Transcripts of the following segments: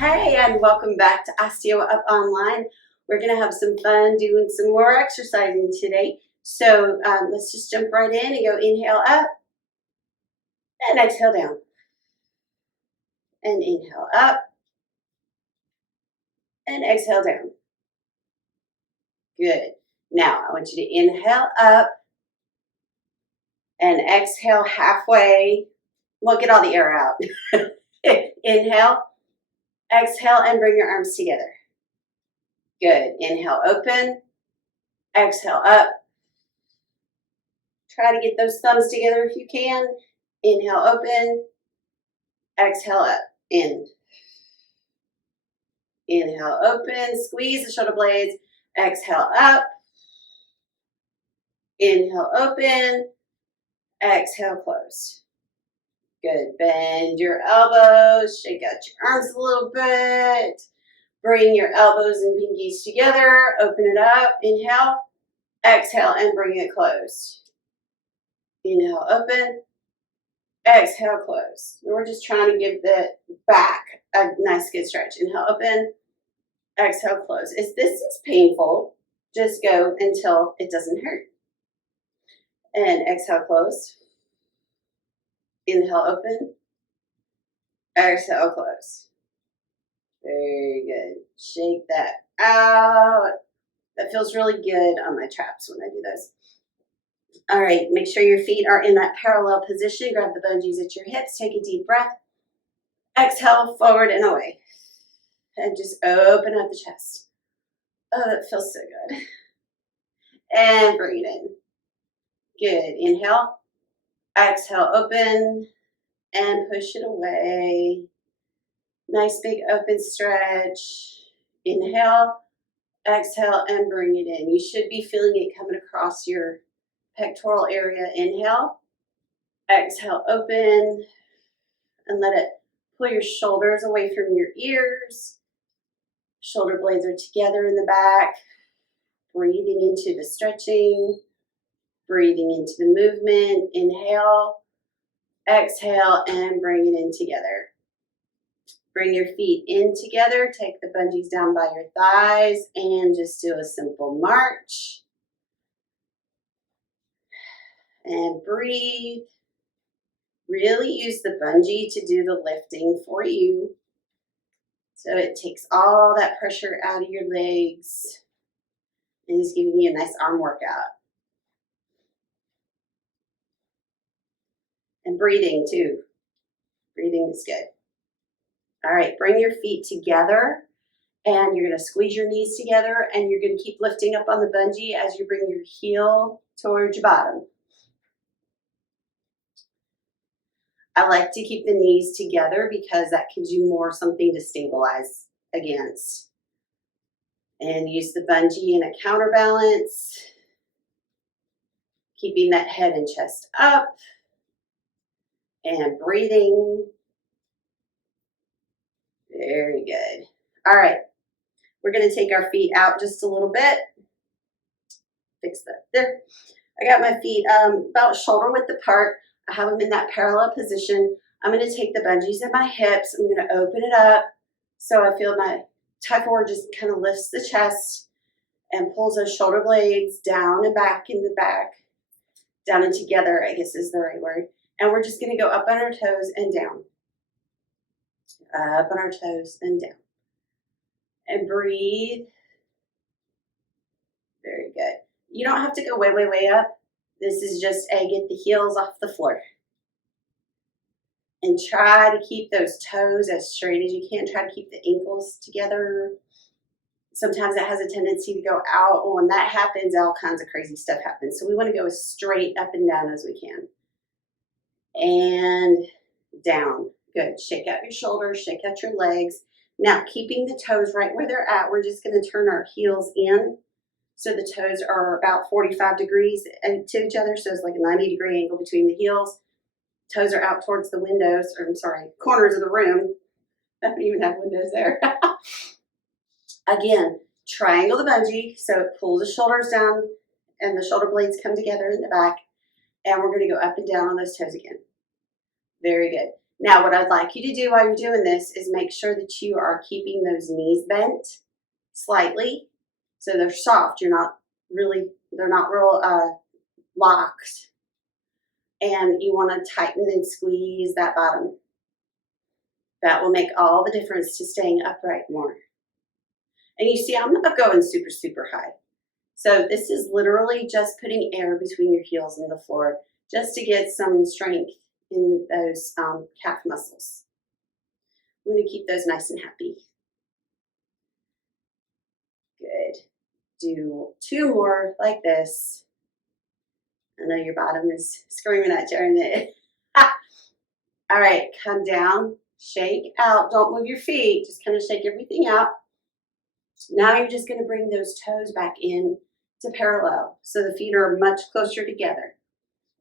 Hey, and welcome back to OsteoUp Online. We're going to have some fun doing some more exercising today. So let's just jump right in and go inhale up and exhale down. And inhale up and exhale down. Good. Now I want you to inhale up and exhale halfway. We'll get all the air out. Inhale, exhale, and bring your arms together. Good. Inhale, open. Exhale, up. Try to get those thumbs together if you can. Inhale, open. Exhale, up. In. Inhale, open. Squeeze the shoulder blades. Exhale, up. Inhale, open. Exhale, close. Good. Bend your elbows. Shake out your arms a little bit. Bring your elbows and pinkies together. Open it up. Inhale. Exhale and bring it closed. Inhale, open. Exhale, close. And we're just trying to give the back a nice good stretch. Inhale, open. Exhale, close. If this is painful, just go until it doesn't hurt. And exhale, close. Inhale, open. Exhale, close. Very good. Shake that out. That feels really good on my traps when I do those. All right, make sure your feet are in that parallel position. Grab the bungees at your hips. Take a deep breath. Exhale, forward and away. And just open up the chest. Oh, that feels so good. And bring it in. Good. Inhale. Exhale, open. And push it away. Nice big open stretch. Inhale. Exhale and bring it in. You should be feeling it coming across your pectoral area. Inhale. Exhale, open. And let it pull your shoulders away from your ears. Shoulder blades are together in the back. Breathing into the stretching. Breathing into the movement. Inhale. Exhale and bring it in together. Bring your feet in together. Take the bungees down by your thighs and just do a simple march. And breathe. Really use the bungee to do the lifting for you. So it takes all that pressure out of your legs and is giving you a nice arm workout. And breathing too. Breathing is good. All right, bring your feet together and you're going to squeeze your knees together and you're going to keep lifting up on the bungee as you bring your heel towards your bottom. I like to keep the knees together because that gives you more something to stabilize against. And use the bungee in a counterbalance, keeping that head and chest up and breathing. Very good. All right, we're going to take our feet out just a little bit. Fix that there. I got my feet about shoulder width apart. I have them in that parallel position. I'm going to take the bungees at my hips. I'm going to open it up so I feel my tie forward just kind of lifts the chest and pulls those shoulder blades down and back in the back. Down and together, I guess is the right word. And we're just going to go up on our toes and down. Up on our toes and down. And breathe. Very good. You don't have to go way, way, way up. This is just a get the heels off the floor. And try to keep those toes as straight as you can. Try to keep the ankles together. Sometimes it has a tendency to go out. When that happens, all kinds of crazy stuff happens. So we want to go as straight up and down as we can. And down. Good. Shake out your shoulders, shake out your legs. Now, keeping the toes right where they're at, we're just going to turn our heels in. So the toes are about 45 degrees to each other. So it's like a 90-degree angle between the heels. Toes are out towards the windows, or I'm sorry, corners of the room. I don't even have windows there. Again, triangle the bungee so it pulls the shoulders down and the shoulder blades come together in the back. And we're going to go up and down on those toes again. Very good. Now, what I'd like you to do while you're doing this is make sure that you are keeping those knees bent slightly so they're soft. They're not real locked. And you want to tighten and squeeze that bottom. That will make all the difference to staying upright more. And you see, I'm not going super, super high. So this is literally just putting air between your heels and the floor just to get some strength in those calf muscles. I'm going to keep those nice and happy. Good. Do 2 more like this. I know your bottom is screaming at you, isn't it? All right, come down, shake out. Don't move your feet. Just kind of shake everything out. Now you're just going to bring those toes back in to parallel. So the feet are much closer together.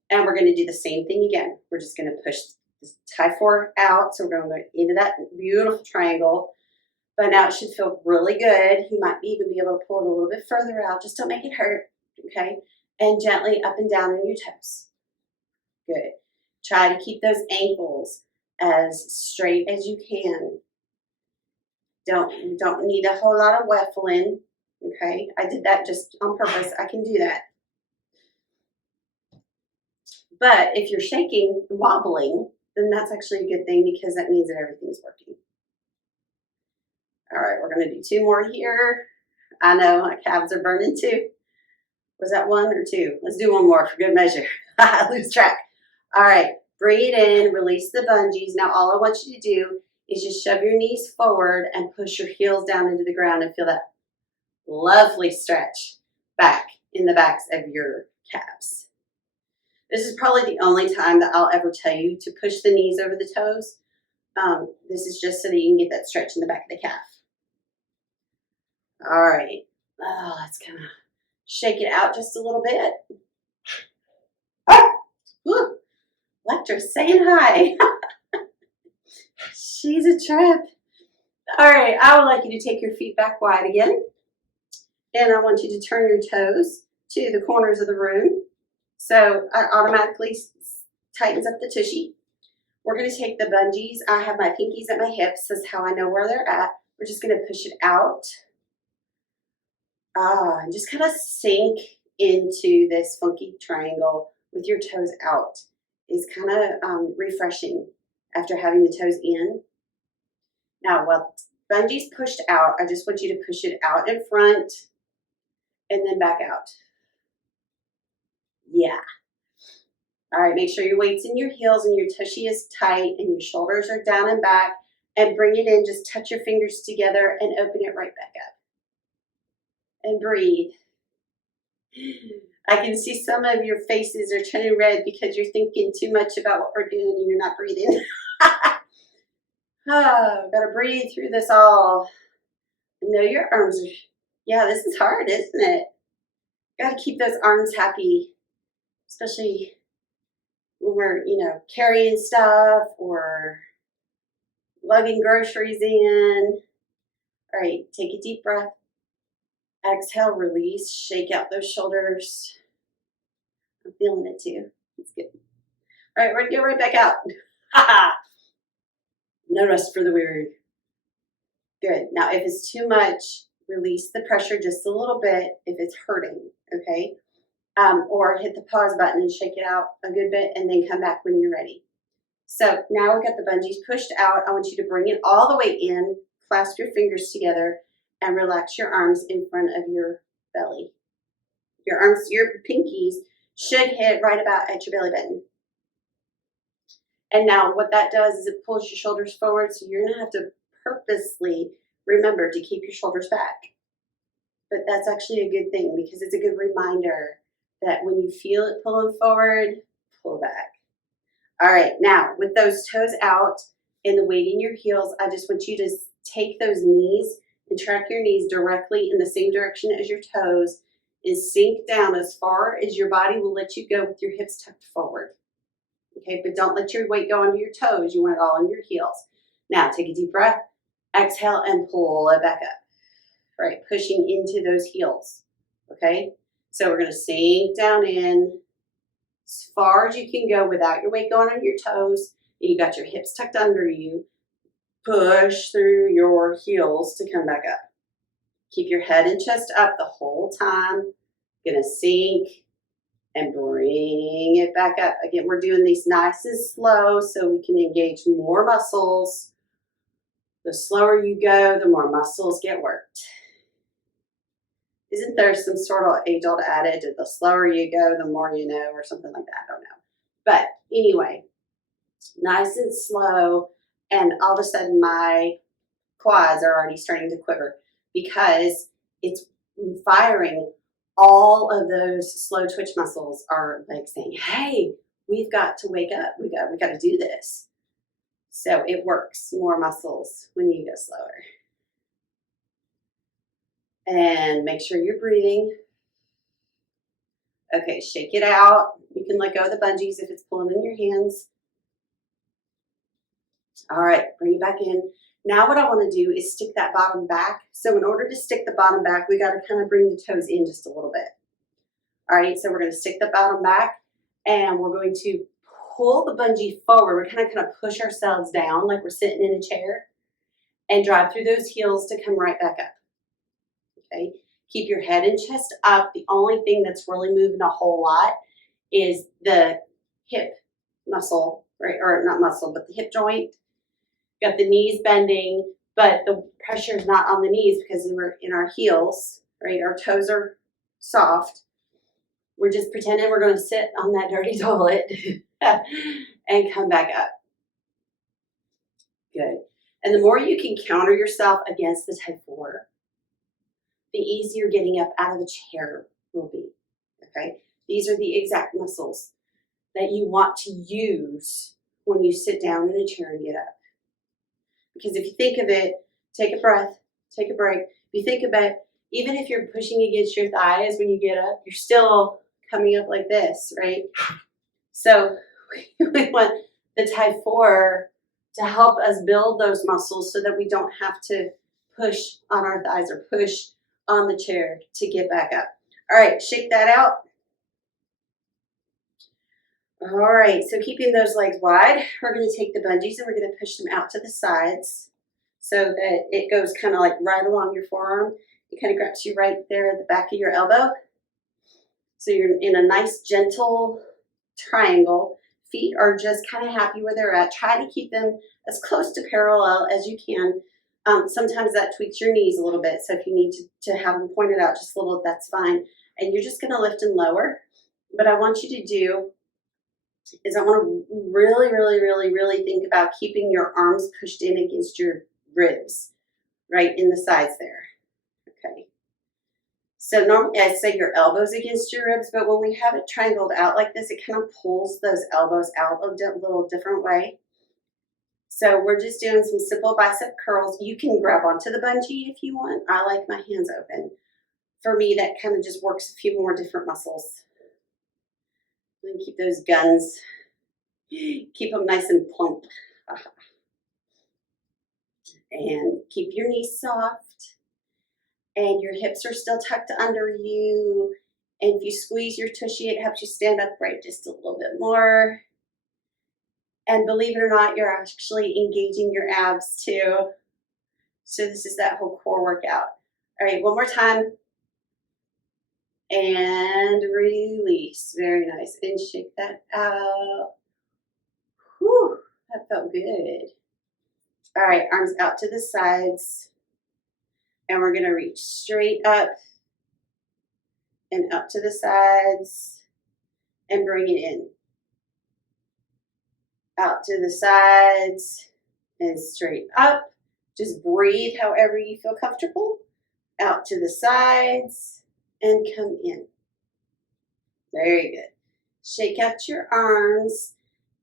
And we're going to do the same thing again. We're just going to push the tie 4 out. So we're going to go into that beautiful triangle. But now it should feel really good. You might even be able to pull it a little bit further out. Just don't make it hurt, okay? And gently up and down on your toes. Good. Try to keep those ankles as straight as you can. Don't need a whole lot of waffling, okay? I did that just on purpose. I can do that. But if you're shaking, wobbling, then that's actually a good thing because that means that everything's working. All right, we're going to do 2 more here. I know my calves are burning too. Was that 1 or 2? Let's do 1 more for good measure. I lose track. All right, bring it in, release the bungees. Now all I want you to do is just shove your knees forward and push your heels down into the ground and feel that lovely stretch back in the backs of your calves. This is probably the only time that I'll ever tell you to push the knees over the toes. This is just so that you can get that stretch in the back of the calf. All right, let's kind of shake it out just a little bit. Woo. Electra's saying hi. She's a trip. All right, I would like you to take your feet back wide again. And I want you to turn your toes to the corners of the room. So it automatically tightens up the tushy. We're going to take the bungees. I have my pinkies at my hips. That's how I know where they're at. We're just going to push it out. And just kind of sink into this funky triangle with your toes out. Is kind of refreshing after having the toes in. Now, while bungee's pushed out, I just want you to push it out in front and then back out. Yeah. All right, make sure your weight's in your heels and your tushy is tight and your shoulders are down and back, and bring it in. Just touch your fingers together and open it right back up. And breathe. I can see some of your faces are turning red because you're thinking too much about what we're doing and you're not breathing. Gotta breathe through this all. Know your arms are, yeah, this is hard, isn't it? Gotta keep those arms happy, especially when we're, carrying stuff or lugging groceries in. All right, take a deep breath. Exhale, release, shake out those shoulders. I'm feeling it too. It's good. All right, we're gonna go right back out. No rest for the weary. Good. Now, if it's too much, release the pressure just a little bit if it's hurting, okay? Or hit the pause button and shake it out a good bit and then come back when you're ready. So now we've got the bungees pushed out. I want you to bring it all the way in, clasp your fingers together, and relax your arms in front of your belly. Your arms, your pinkies should hit right about at your belly button. And now what that does is it pulls your shoulders forward, so you're gonna have to purposely remember to keep your shoulders back. But that's actually a good thing because it's a good reminder that when you feel it pulling forward, pull back. All right, now with those toes out and the weight in your heels, I just want you to take those knees and track your knees directly in the same direction as your toes and sink down as far as your body will let you go with your hips tucked forward. Okay, but don't let your weight go onto your toes. You want it all on your heels. Now take a deep breath, exhale, and pull it back up. All right, pushing into those heels. Okay, so we're going to sink down in as far as you can go without your weight going on your toes. You got your hips tucked under you. Push through your heels to come back up. Keep your head and chest up the whole time. Gonna sink and bring it back up. Again, we're doing these nice and slow so we can engage more muscles. The slower you go, the more muscles get worked. Isn't there some sort of age-old adage that the slower you go, the more you know, or something like that? I don't know. But anyway, nice and slow, and all of a sudden my quads are already starting to quiver because it's firing. All of those slow twitch muscles are like saying, hey, we've got to wake up. We got to do this. So it works more muscles when you go slower. And make sure you're breathing. Okay, shake it out. You can let go of the bungees if it's pulling in your hands. All right, bring it back in. Now what I want to do is stick that bottom back. So in order to stick the bottom back, we got to kind of bring the toes in just a little bit. All right, so we're going to stick the bottom back and we're going to pull the bungee forward. We're kind of push ourselves down like we're sitting in a chair and drive through those heels to come right back up. Okay, keep your head and chest up. The only thing that's really moving a whole lot is the hip muscle, right? Or not muscle, but the hip joint. Got the knees bending, but the pressure is not on the knees because we're in our heels, right? Our toes are soft. We're just pretending we're going to sit on that dirty toilet and come back up. Good. And the more you can counter yourself against the type 4, the easier getting up out of a chair will be, okay? These are the exact muscles that you want to use when you sit down in a chair and get up. Because if you think of it, take a breath, take a break. If you think about it, even if you're pushing against your thighs when you get up, you're still coming up like this, right? So we want the type 4 to help us build those muscles so that we don't have to push on our thighs or push on the chair to get back up. All right, shake that out. All right, so keeping those legs wide, we're going to take the bungees and we're going to push them out to the sides so that it goes kind of like right along your forearm. It kind of grabs you right there at the back of your elbow. So you're in a nice gentle triangle. Feet are just kind of happy where they're at. Try to keep them as close to parallel as you can. Sometimes that tweaks your knees a little bit. So if you need to have them pointed out just a little, that's fine. And you're just going to lift and lower. But I want you to do is I want to really think about keeping your arms pushed in against your ribs, right in the sides there. Okay. So normally I say your elbows against your ribs, but when we have it triangled out like this, it kind of pulls those elbows out a little different way. So we're just doing some simple bicep curls. You can grab onto the bungee if you want. I like my hands open. For me, that kind of just works a few more different muscles. And keep those guns, keep them nice and plump. And keep your knees soft. And your hips are still tucked under you. And if you squeeze your tushy, it helps you stand upright just a little bit more. And believe it or not, you're actually engaging your abs too. So this is that whole core workout. All right, one more time. And release. Very nice. And shake that out. Whew, that felt good. All right, arms out to the sides. And we're going to reach straight up and up to the sides and bring it in. Out to the sides and straight up. Just breathe however you feel comfortable. Out to the sides and come in. Very good. Shake out your arms.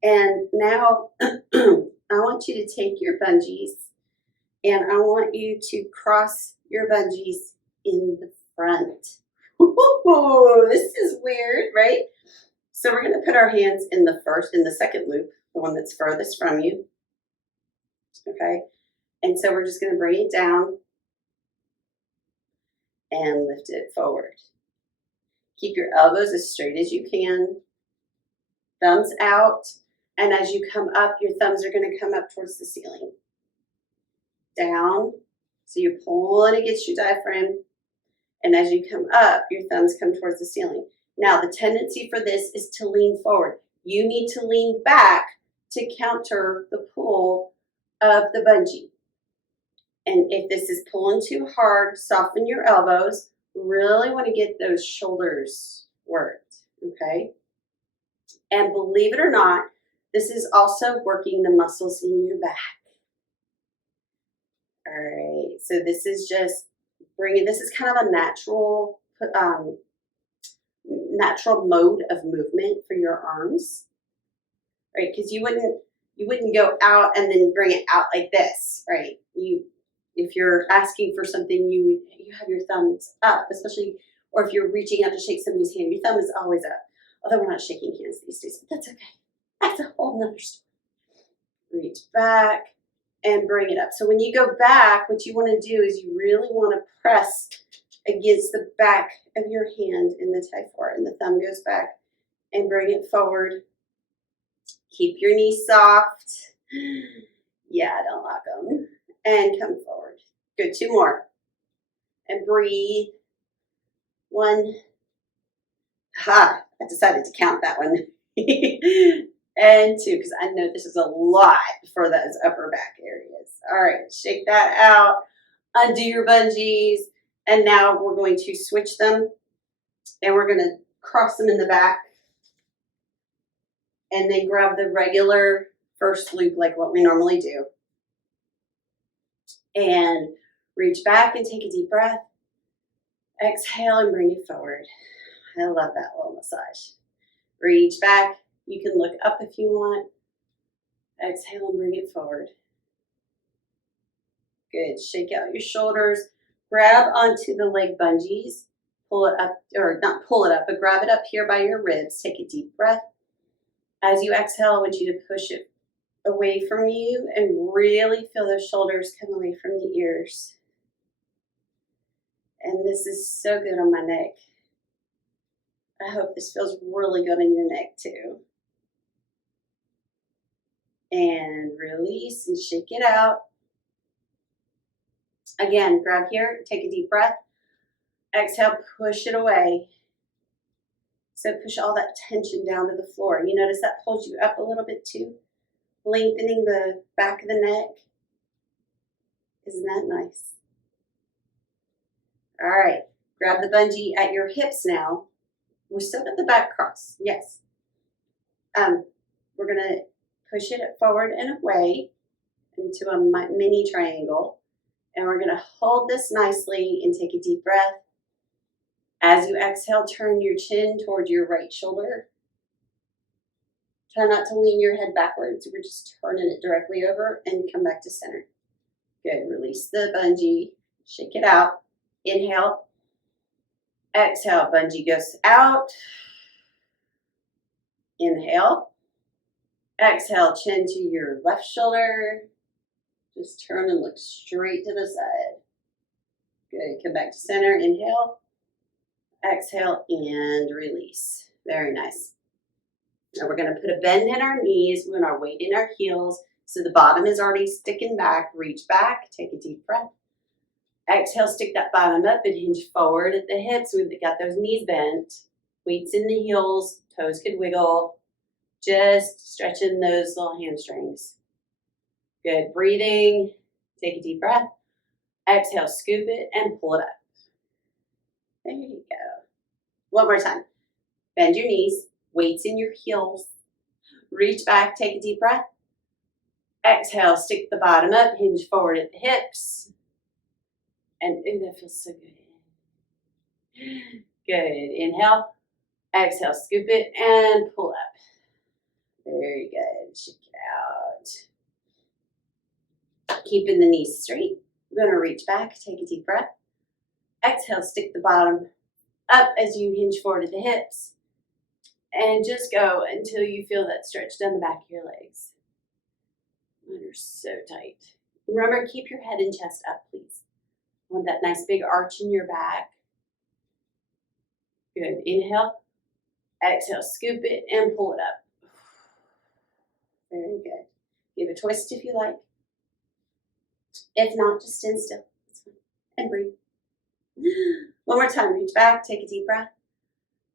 And now I want you to take your bungees and I want you to cross your bungees in the front. Ooh, this is weird, right? So we're going to put our hands in the second loop, the one that's furthest from you. Okay. And so we're just going to bring it down and lift it forward. Keep your elbows as straight as you can. Thumbs out. And as you come up, your thumbs are going to come up towards the ceiling. Down. So you're pulling against your diaphragm. And as you come up, your thumbs come towards the ceiling. Now, the tendency for this is to lean forward. You need to lean back to counter the pull of the bungee. And if this is pulling too hard, soften your elbows. Really want to get those shoulders worked, okay? And believe it or not, this is also working the muscles in your back. All right, so this is just this is kind of a natural mode of movement for your arms, right? Because you wouldn't go out and then bring it out like this, right? If you're asking for something, you have your thumbs up, especially, or if you're reaching out to shake somebody's hand, your thumb is always up. Although we're not shaking hands these days, but that's okay. That's a whole nother story. Reach back and bring it up. So when you go back, what you want to do is you really want to press against the back of your hand in the Thai-4, and the thumb goes back and bring it forward. Keep your knees soft. Yeah, don't lock them. And come forward. Good, 2 more. And breathe. 1. Ha, I decided to count that one. And 2, because I know this is a lot for those upper back areas. All right, shake that out. Undo your bungees. And now we're going to switch them. And we're going to cross them in the back. And then grab the regular first loop like what we normally do. And reach back and take a deep breath. Exhale and bring it forward. I love that little massage. Reach back. You can look up if you want. Exhale and bring it forward. Good. Shake out your shoulders. Grab onto the leg bungees. Pull it up, or not pull it up, but grab it up here by your ribs. Take a deep breath. As you exhale, I want you to push it away from you and really feel those shoulders come away from the ears. And this is so good on my neck. I hope this feels really good in your neck too. And release and shake it out. Again, grab here, take a deep breath. Exhale, push it away. So push all that tension down to the floor. You notice that pulls you up a little bit too, lengthening the back of the neck. Isn't that nice? All right, grab the bungee at your hips now. We're still at the back cross, yes. We're gonna push it forward and away into a mini triangle. And we're gonna hold this nicely and take a deep breath. As you exhale, turn your chin toward your right shoulder. Try not to lean your head backwards. We're just turning it directly over and come back to center. Good, release the bungee, shake it out. Inhale, exhale, bungee goes out. Inhale, exhale, chin to your left shoulder. Just turn and look straight to the side. Good, come back to center, inhale. Exhale and release. Very nice. Now we're going to put a bend in our knees. We're going to weight in our heels. So the bottom is already sticking back. Reach back. Take a deep breath. Exhale, stick that bottom up and hinge forward at the hips. We've got those knees bent. Weights in the heels. Toes could wiggle. Just stretching those little hamstrings. Good. Breathing. Take a deep breath. Exhale, scoop it and pull it up. There you go. One more time. Bend your knees, weights in your heels. Reach back, take a deep breath. Exhale, stick the bottom up, hinge forward at the hips. And ooh, that feels so good. Good. Inhale. Exhale, scoop it and pull up. Very good. Shake it out. Keeping the knees straight. We're going to reach back, take a deep breath. Exhale, stick the bottom up as you hinge forward at the hips. And just go until you feel that stretch down the back of your legs. Mine are so tight. Remember, keep your head and chest up, please. Want that nice big arch in your back. Good. Inhale. Exhale, scoop it and pull it up. Very good. Give a twist if you like. If not, just stand still. That's fine. And breathe. One more time. Reach back. Take a deep breath.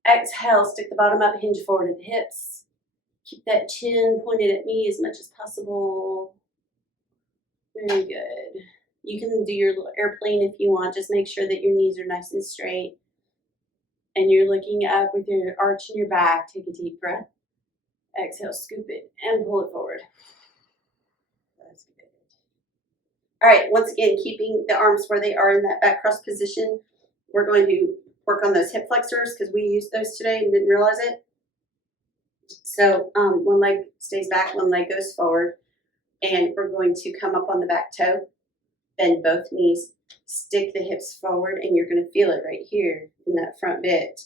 Exhale. Stick the bottom up. Hinge forward at the hips. Keep that chin pointed at me as much as possible. Very good. You can do your little airplane if you want. Just make sure that your knees are nice and straight. And you're looking up with your arch in your back. Take a deep breath. Exhale, scoop it and pull it forward. That's good. All right, once again, keeping the arms where they are in that back cross position. We're going to work on those hip flexors because we used those today and didn't realize it. So one leg stays back, one leg goes forward. And we're going to come up on the back toe, bend both knees, stick the hips forward, and you're going to feel it right here in that front bit.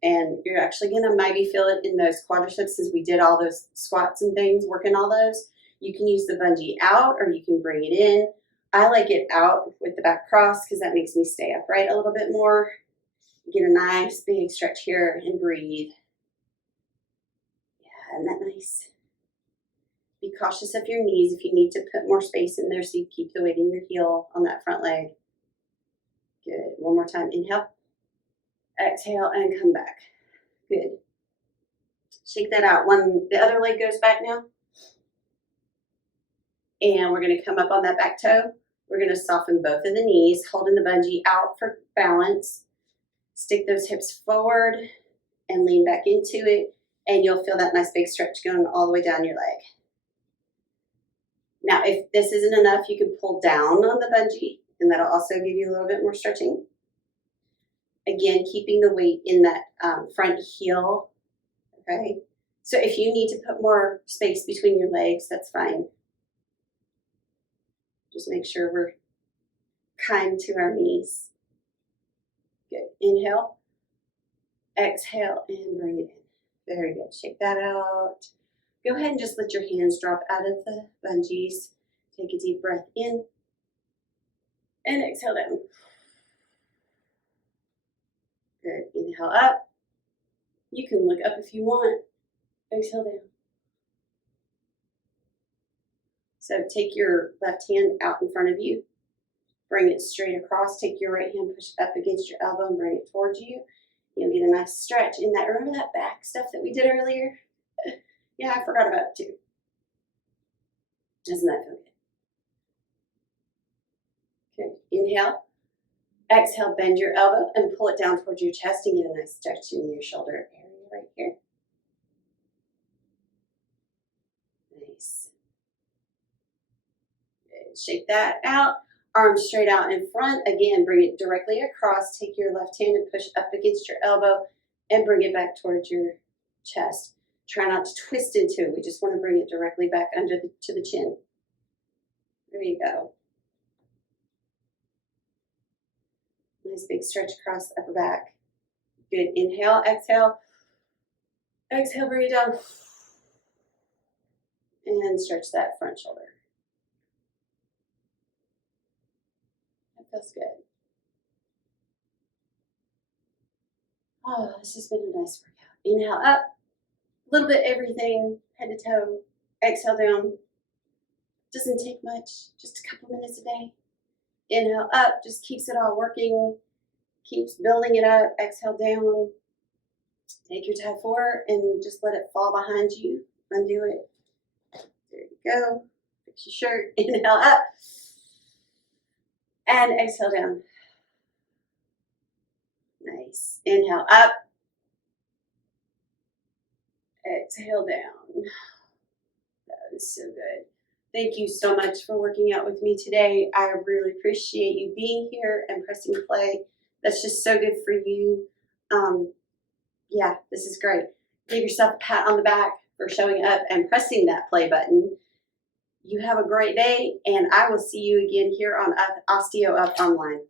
And you're actually going to maybe feel it in those quadriceps since we did all those squats and things, working all those. You can use the bungee out or you can bring it in. I like it out with the back cross because that makes me stay upright a little bit more. Get a nice big stretch here and breathe. Yeah, isn't that nice? Be cautious of your knees if you need to put more space in there so you keep the weight in your heel on that front leg. Good. One more time. Inhale. Exhale and come back. Good. Shake that out. The other leg goes back now. And we're going to come up on that back toe. We're going to soften both of the knees, holding the bungee out for balance. Stick those hips forward and lean back into it. And you'll feel that nice big stretch going all the way down your leg. Now, if this isn't enough, you can pull down on the bungee, and that'll also give you a little bit more stretching. Again, keeping the weight in that front heel, okay? So if you need to put more space between your legs, that's fine. Just make sure we're kind to our knees. Good. Inhale, exhale, and bring it in. Very good. Shake that out. Go ahead and just let your hands drop out of the bungees. Take a deep breath in and exhale down. Good. Inhale up. You can look up if you want. Exhale down. So take your left hand out in front of you. Bring it straight across. Take your right hand, push it up against your elbow and bring it towards you. You'll get a nice stretch in that. Remember that back stuff that we did earlier? Yeah, I forgot about it too. Doesn't that feel good? Good. Inhale. Exhale, bend your elbow and pull it down towards your chest and get a nice stretch in your shoulder area right here. Nice. Good. Shake that out. Arms straight out in front. Again, bring it directly across. Take your left hand and push up against your elbow and bring it back towards your chest. Try not to twist into it. We just want to bring it directly back to the chin. There you go. Nice big stretch across the upper back. Good. Inhale, exhale. Exhale, bring it down. And stretch that front shoulder. That feels good. Oh, this has been a nice workout. Inhale up. A little bit everything, head to toe. Exhale down. Doesn't take much, just a couple minutes a day. Inhale up, just keeps it all working, keeps building it up. Exhale down. Take your tie forward and just let it fall behind you. Undo it. There you go. Fix your shirt. Inhale up. And exhale down. Nice. Inhale up. Exhale down. That is so good. Thank you so much for working out with me today. I really appreciate you being here and pressing play. That's just so good for you. Yeah, this is great. Give yourself a pat on the back for showing up and pressing that play button. You have a great day, and I will see you again here on OsteoUp Online.